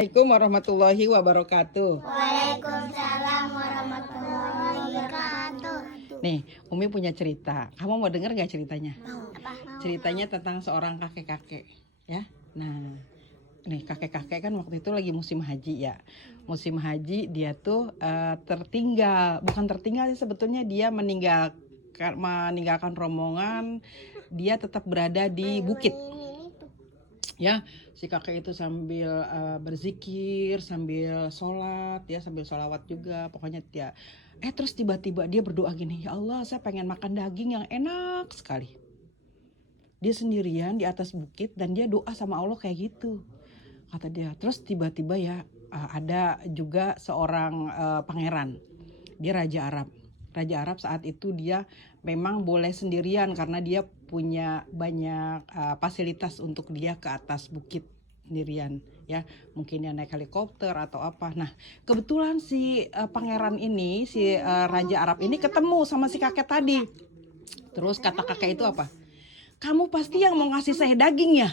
Assalamualaikum warahmatullahi wabarakatuh. Waalaikumsalam warahmatullahi wabarakatuh. Nih, Umi punya cerita. Kamu mau denger gak ceritanya? Apa? Ceritanya tentang seorang kakek-kakek, ya. Nah, nih kakek-kakek kan waktu itu lagi musim haji ya. Musim haji dia tuh tertinggal, bukan tertinggal sih sebetulnya, dia meninggalkan rombongan. Dia tetap berada di bukit. Ya, si kakek itu sambil berzikir, sambil sholat, ya sambil sholawat juga, pokoknya dia. Terus tiba-tiba dia berdoa gini, ya Allah, saya pengen makan daging yang enak sekali. Dia sendirian di atas bukit dan dia doa sama Allah kayak gitu, kata dia. Terus tiba-tiba ya ada juga seorang pangeran, dia Raja Arab. Raja Arab saat itu dia memang boleh sendirian karena dia punya banyak fasilitas untuk dia ke atas bukit sendirian, ya mungkin dia naik helikopter atau apa. Nah kebetulan si pangeran ini, si Raja Arab ini ketemu sama si kakek tadi. Terus kata kakek itu apa? Kamu pasti yang mau ngasih saya daging ya?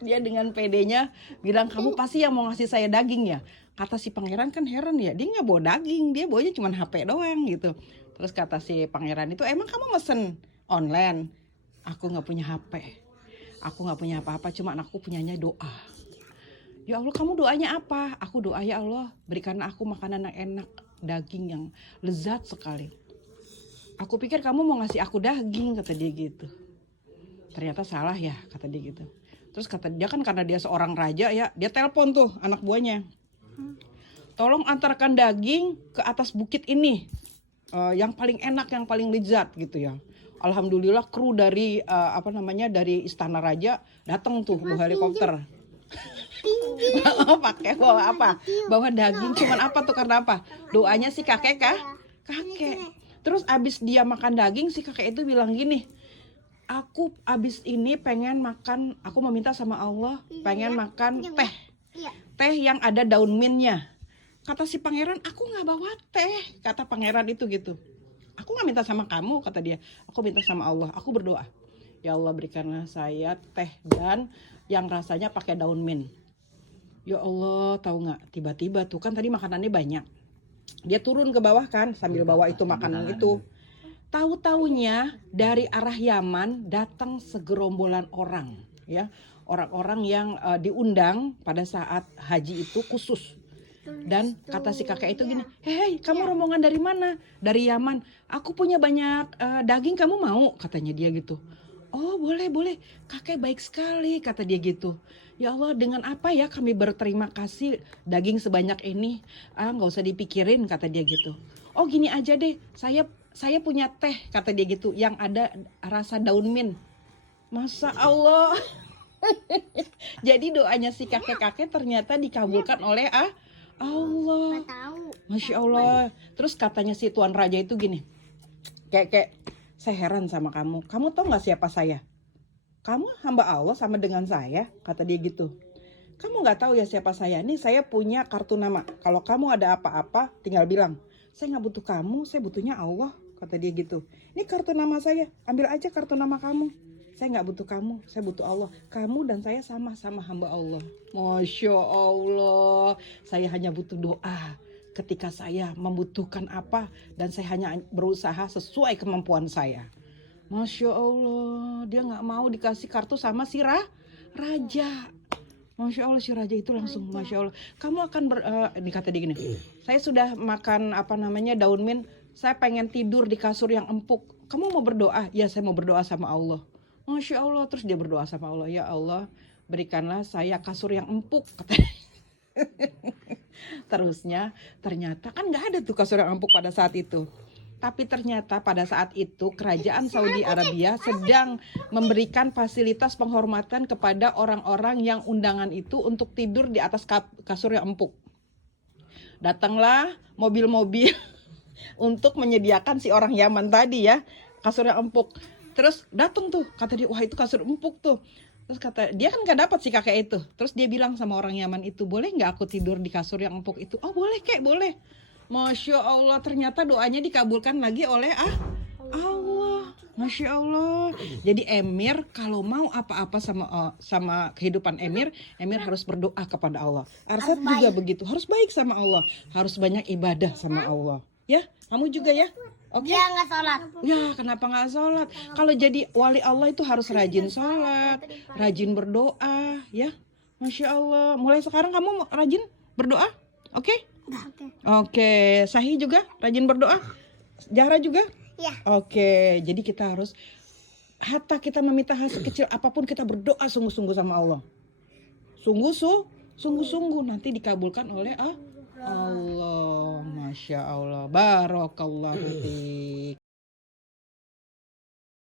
Dia dengan pedenya bilang, kamu pasti yang mau ngasih saya daging ya? Kata si pangeran kan heran ya, dia nggak bawa daging, dia bawanya cuma HP doang gitu. Terus kata si pangeran itu, emang kamu mesen online? Aku nggak punya HP, aku nggak punya apa-apa, cuma aku punyanya doa. Ya Allah, kamu doanya apa? Aku doa, ya Allah, berikan aku makanan yang enak, daging yang lezat sekali. Aku pikir kamu mau ngasih aku daging, kata dia gitu. Ternyata salah ya, kata dia gitu. Terus kata dia kan karena dia seorang raja ya, dia telepon tuh anak buahnya. Tolong antarkan daging ke atas bukit ini, yang paling enak, yang paling lezat gitu ya. Alhamdulillah kru dari dari istana raja datang tuh bawa helikopter. Pakai bawa apa? Bawa daging, cuman apa tuh, karena apa? Doanya si kakek. Terus abis dia makan daging, si kakek itu bilang gini, aku abis ini pengen makan, aku meminta sama Allah pengen makan teh yang ada daun mintnya. Kata si pangeran, aku nggak bawa teh, kata pangeran itu gitu. Aku nggak minta sama kamu, kata dia, aku minta sama Allah, aku berdoa, ya Allah berikanlah saya teh dan yang rasanya pakai daun mint. Ya Allah, tahu nggak, tiba-tiba tuh kan tadi makanannya banyak, dia turun ke bawah kan sambil bawa itu makanan itu. Tahu-taunya dari arah Yaman datang segerombolan orang, ya, orang-orang yang diundang pada saat haji itu khusus. Dan kata si kakek itu gini, hei kamu rombongan dari mana? Dari Yaman. Aku punya banyak daging, kamu mau? Katanya dia gitu. Oh boleh, kakek baik sekali, kata dia gitu. Ya Allah, dengan apa ya kami berterima kasih daging sebanyak ini? Nggak usah dipikirin, kata dia gitu. Oh gini aja deh, saya punya teh, kata dia gitu, yang ada rasa daun mint. Masya Allah. Jadi doanya si kakek-kakek ternyata dikabulkan oleh Allah. Masya Allah. Terus katanya si Tuan Raja itu gini, kayak saya heran sama kamu. Kamu tahu nggak siapa saya? Kamu hamba Allah sama dengan saya, kata dia gitu. Kamu nggak tahu ya siapa saya? Nih saya punya kartu nama. Kalau kamu ada apa-apa, tinggal bilang. Saya nggak butuh kamu, saya butuhnya Allah, kata dia gitu. Ini kartu nama saya, ambil aja kartu nama kamu. Saya nggak butuh kamu, saya butuh Allah. Kamu dan saya sama-sama hamba Allah. Masya Allah, saya hanya butuh doa ketika saya membutuhkan apa, dan saya hanya berusaha sesuai kemampuan saya. Masya Allah, dia nggak mau dikasih kartu sama si raja. Masya Allah, si raja itu langsung, Masya Allah, kamu akan dikata dia gini, saya sudah makan daun mint, saya pengen tidur di kasur yang empuk. Kamu mau berdoa? Ya saya mau berdoa sama Allah. Masya Allah, terus dia berdoa sama Allah, ya Allah berikanlah saya kasur yang empuk, katanya. Terusnya ternyata kan nggak ada tuh kasur yang empuk pada saat itu. Tapi ternyata pada saat itu kerajaan Saudi Arabia sedang memberikan fasilitas penghormatan kepada orang-orang yang undangan itu untuk tidur di atas kasur yang empuk. Datanglah mobil-mobil untuk menyediakan si orang Yaman tadi ya, kasur yang empuk. Terus datang tuh, kata dia, wah itu kasur empuk tuh. Terus kata dia kan gak dapat si kakek itu. Terus dia bilang sama orang Yaman itu, boleh gak aku tidur di kasur yang empuk itu? Oh boleh kek, boleh. Masya Allah, ternyata doanya dikabulkan lagi oleh Allah, Masya Allah. Jadi Emir kalau mau apa-apa sama kehidupan Emir harus berdoa kepada Allah. Arsad juga begitu, harus baik sama Allah, harus banyak ibadah sama Allah. Ya, kamu juga ya. Oke. Dia nggak sholat. Ya, kenapa nggak sholat? Kalau jadi wali Allah itu harus rajin sholat, rajin berdoa, ya. Masya Allah. Mulai sekarang kamu rajin berdoa, oke? Oke. Sahih juga rajin berdoa. Zahra juga? Ya. Oke. Jadi kita harus, hatta kita meminta hal sekecil apapun kita berdoa sungguh-sungguh sama Allah. Sungguh-sungguh nanti dikabulkan oleh Allah. Masya Allah. Barakallahu fiik.